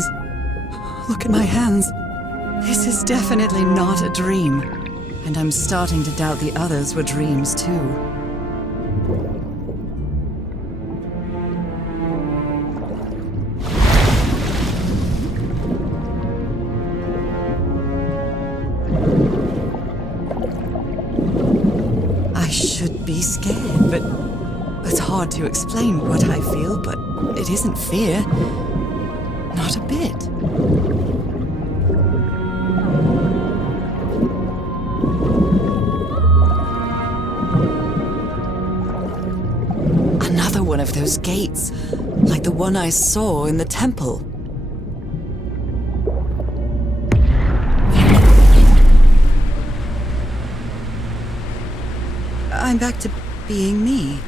hands. Look at my hands. This is definitely not a dream. And I'm starting to doubt the others were dreams too. I should be scared, but it's hard to explain what I feel, but it isn't fear. Not a bit. Another one of those gates, like the one I saw in the temple. I'm back to being me.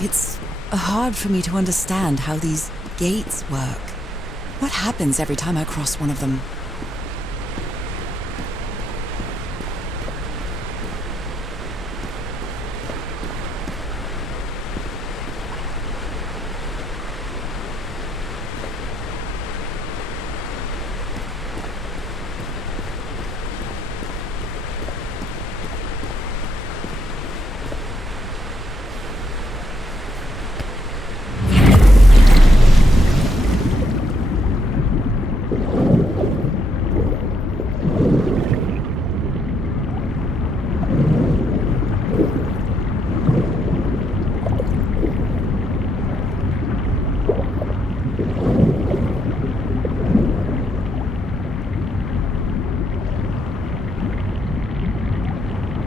It's hard for me to understand how these gates work. What happens every time I cross one of them?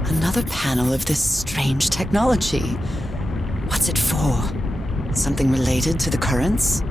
Another panel of this strange technology. What's it for? Something related to the currents?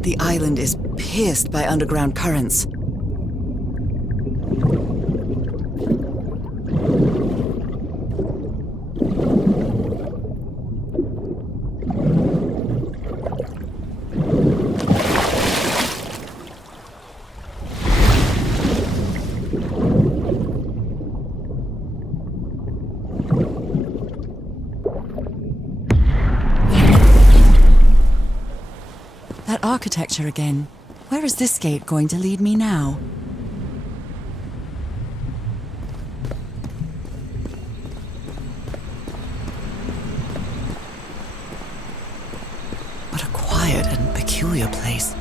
The island is pierced by underground currents. That architecture again. Where is this gate going to lead me now? What a quiet and peculiar place.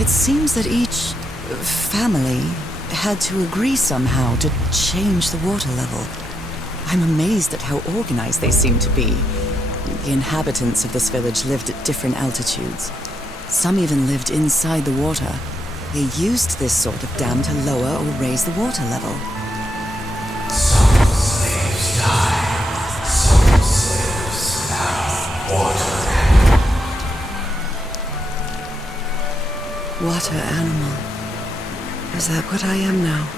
It seems that each family had to agree somehow to change the water level. I'm amazed at how organized they seem to be. The inhabitants of this village lived at different altitudes. Some even lived inside the water. They used this sort of dam to lower or raise the water level. Some slaves died. Some slaves found water. Water animal. Is that what I am now?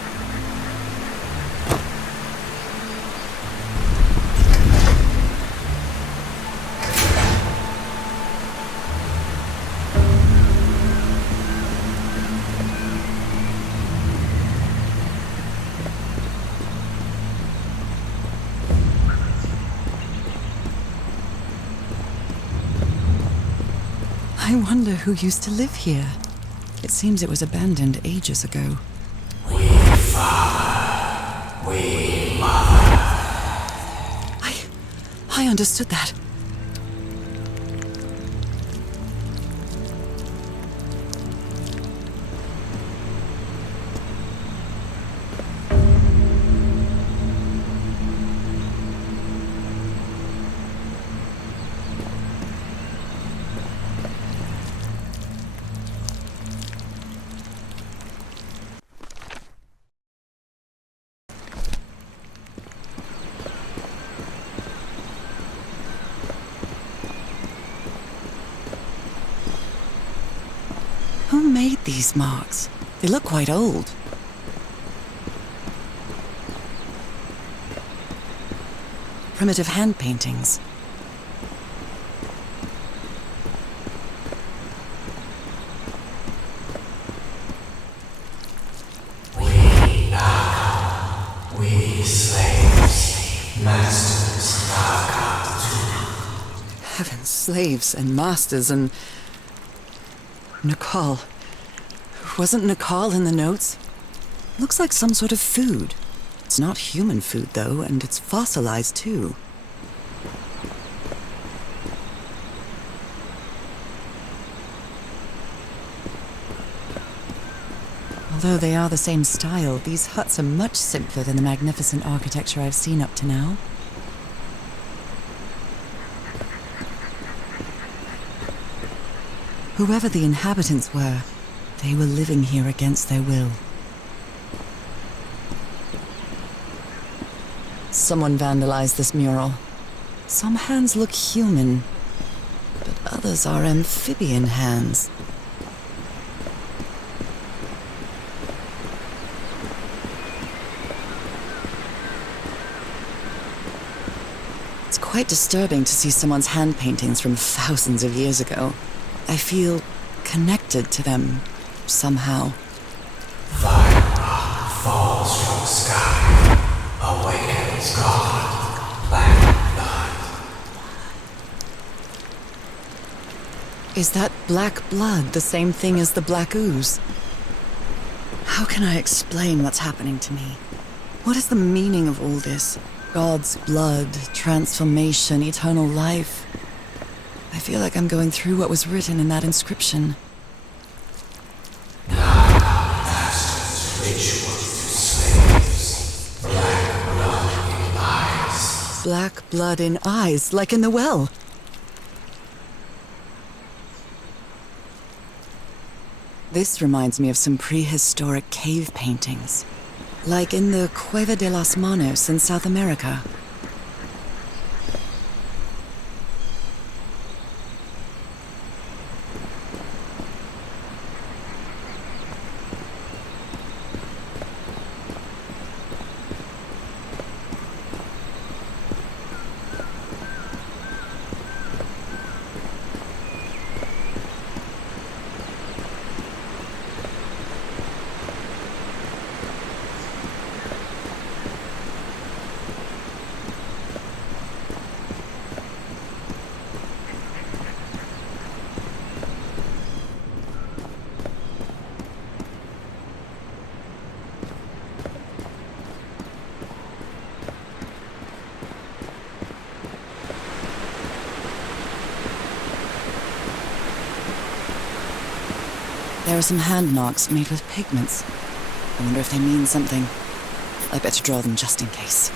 I wonder who used to live here. It seems it was abandoned ages ago. We father, we mother. I understood that. Who made these marks? They look quite old. Primitive hand paintings. We Naka, we slaves, masters Naka too. Heavens, slaves and masters and... Nakal. Wasn't Nakal in the notes? Looks like some sort of food. It's not human food, though, and it's fossilized, too. Although they are the same style, these huts are much simpler than the magnificent architecture I've seen up to now. Whoever the inhabitants were, they were living here against their will. Someone vandalized this mural. Some hands look human, but others are amphibian hands. It's quite disturbing to see someone's hand paintings from thousands of years ago. I feel connected to them, somehow. Vine rock falls from the sky, awakens God, black blood. Is that black blood the same thing as the black ooze? How can I explain what's happening to me? What is the meaning of all this? God's blood, transformation, eternal life. I feel like I'm going through what was written in that inscription. Masters ritual to slaves, black blood in eyes. Black blood in eyes, like in the well. This reminds me of some prehistoric cave paintings, like in the Cueva de las Manos in South America. There are some hand marks made with pigments. I wonder if they mean something. I better draw them just in case.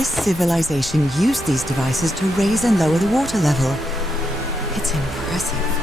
this civilization used these devices to raise and lower the water level. It's impressive.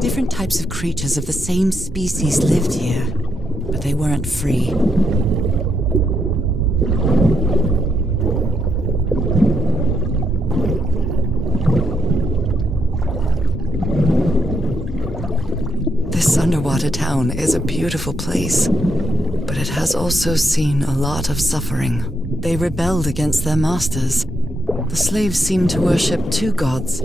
Different types of creatures of the same species lived here, but they weren't free. This underwater town is a beautiful place, but it has also seen a lot of suffering. They rebelled against their masters. The slaves seemed to worship two gods.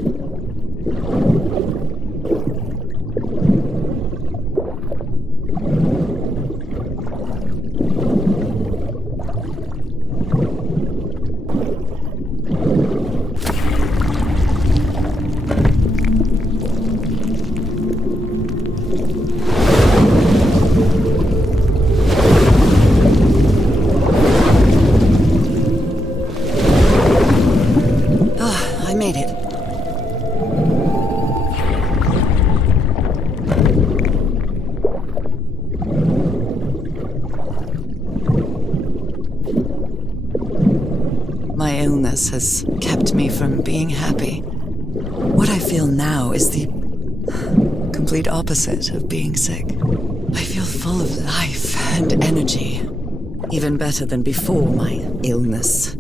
My illness has kept me from being happy. What I feel now is the complete opposite of being sick. I feel full of life and energy, even better than before my illness.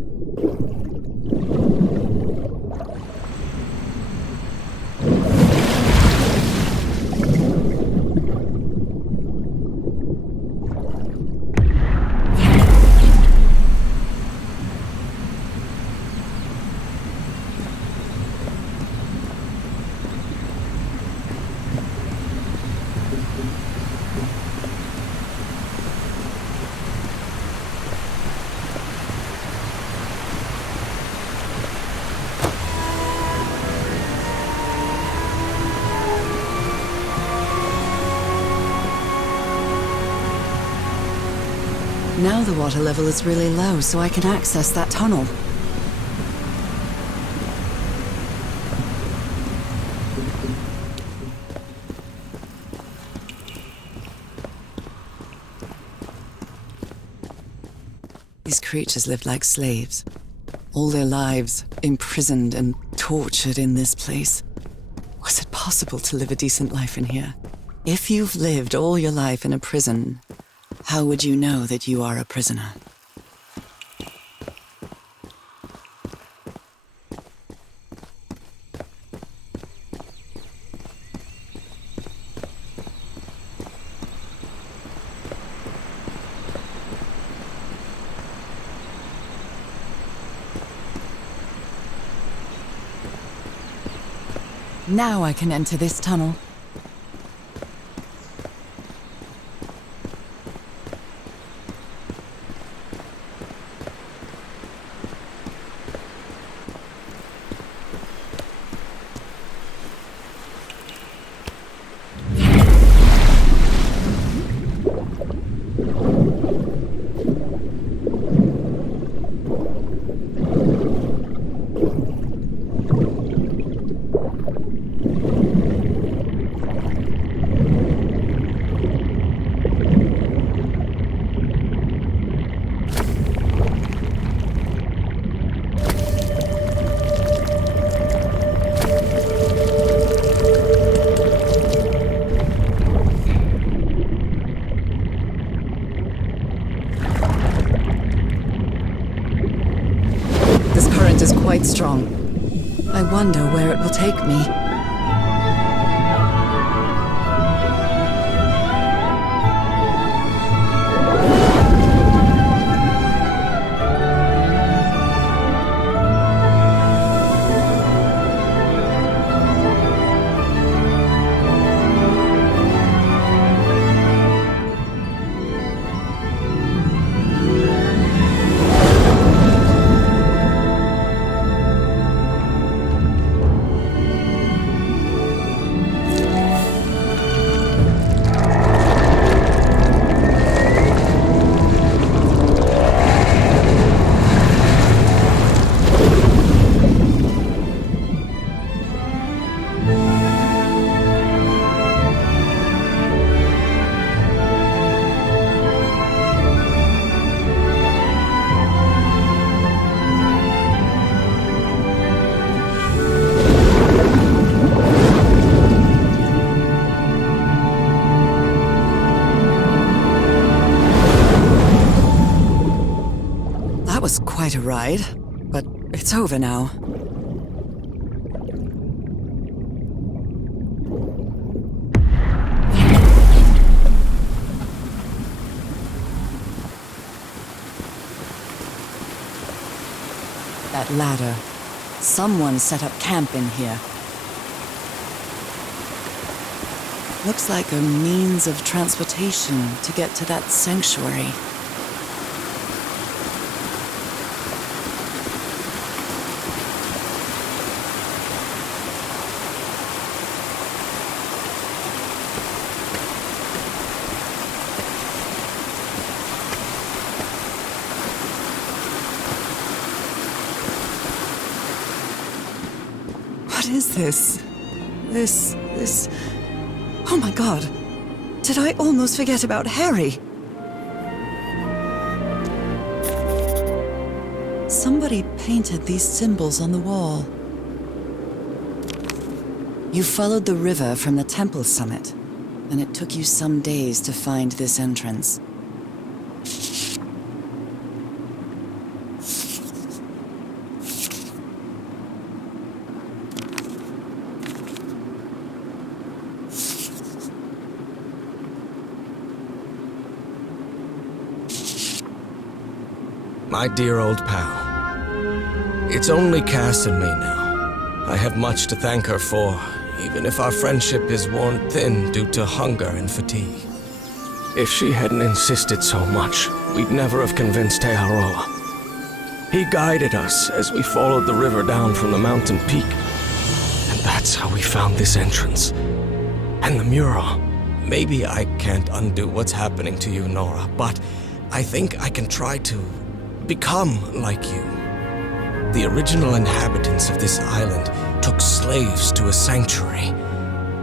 Now the water level is really low, so I can access that tunnel. These creatures lived like slaves. All their lives imprisoned and tortured in this place. Was it possible to live a decent life in here? If you've lived all your life in a prison, how would you know that you are a prisoner? Now I can enter this tunnel. Is quite strong. I wonder where it will take me. Was quite a ride, but it's over now. That ladder. Someone set up camp in here. Looks like a means of transportation to get to that sanctuary. What is this? This... Oh my god! Did I almost forget about Harry? Somebody painted these symbols on the wall. You followed the river from the temple summit, and it took you some days to find this entrance. My dear old pal. It's only Cass and me now. I have much to thank her for, even if our friendship is worn thin due to hunger and fatigue. If she hadn't insisted so much, we'd never have convinced Teharoa. He guided us as we followed the river down from the mountain peak. And that's how we found this entrance. And the mural. Maybe I can't undo what's happening to you, Nora, but I think I can try to become like you. The original inhabitants of this island took slaves to a sanctuary,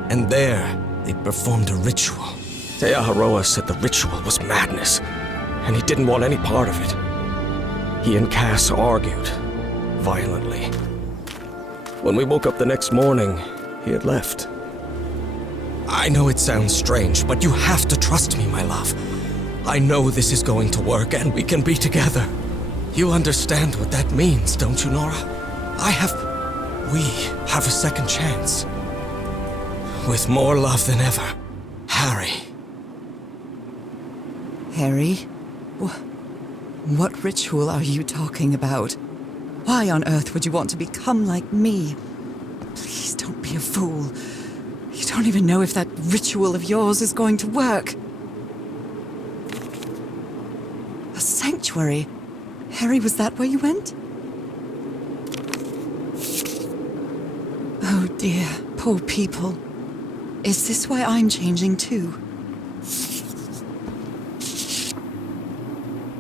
and there they performed a ritual. Teaharoa said the ritual was madness, and he didn't want any part of it. He and Cass argued violently. When we woke up the next morning, he had left. I know it sounds strange, but you have to trust me, my love. I know this is going to work, and we can be together. You understand what that means, don't you, Nora? We have a second chance. With more love than ever, Harry. Harry? What ritual are you talking about? Why on earth would you want to become like me? Please don't be a fool. You don't even know if that ritual of yours is going to work. A sanctuary? Harry, was that where you went? Oh dear, poor people. Is this why I'm changing too?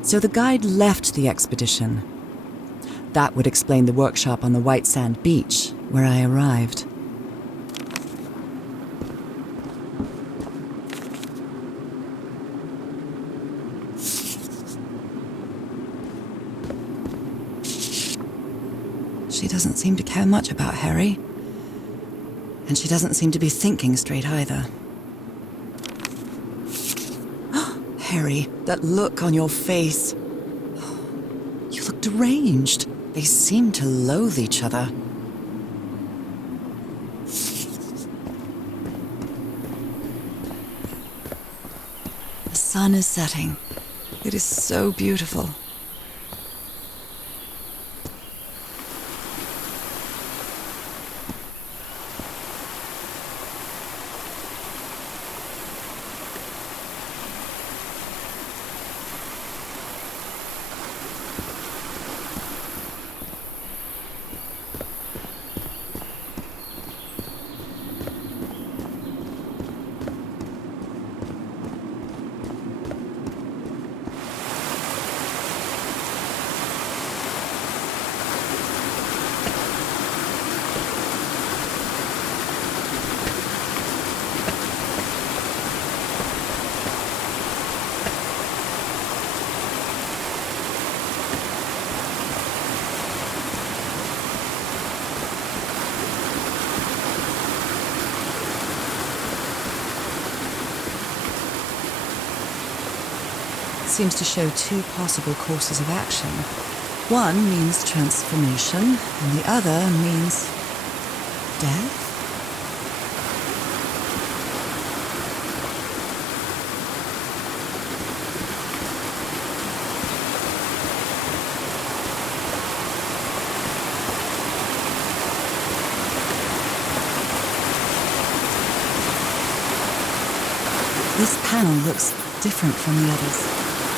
So the guide left the expedition. That would explain the workshop on the white sand beach, where I arrived. She doesn't seem to care much about Harry. And she doesn't seem to be thinking straight either. Harry, that look on your face. You look deranged. They seem to loathe each other. The sun is setting. It is so beautiful. Seems to show two possible courses of action. One means transformation, and the other means death. This panel looks different from the others.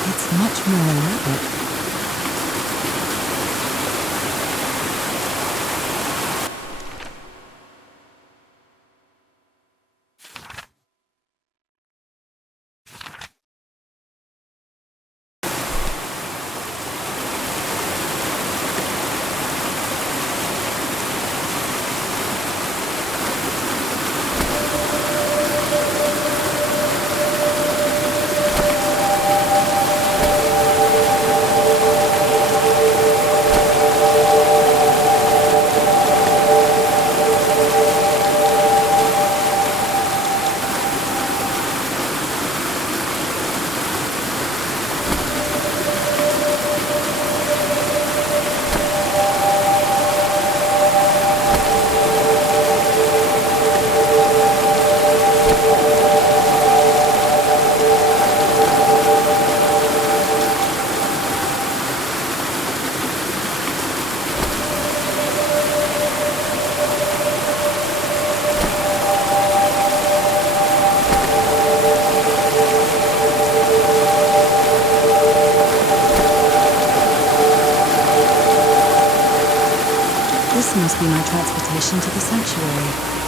It's much more elaborate. This must be my transportation to the sanctuary.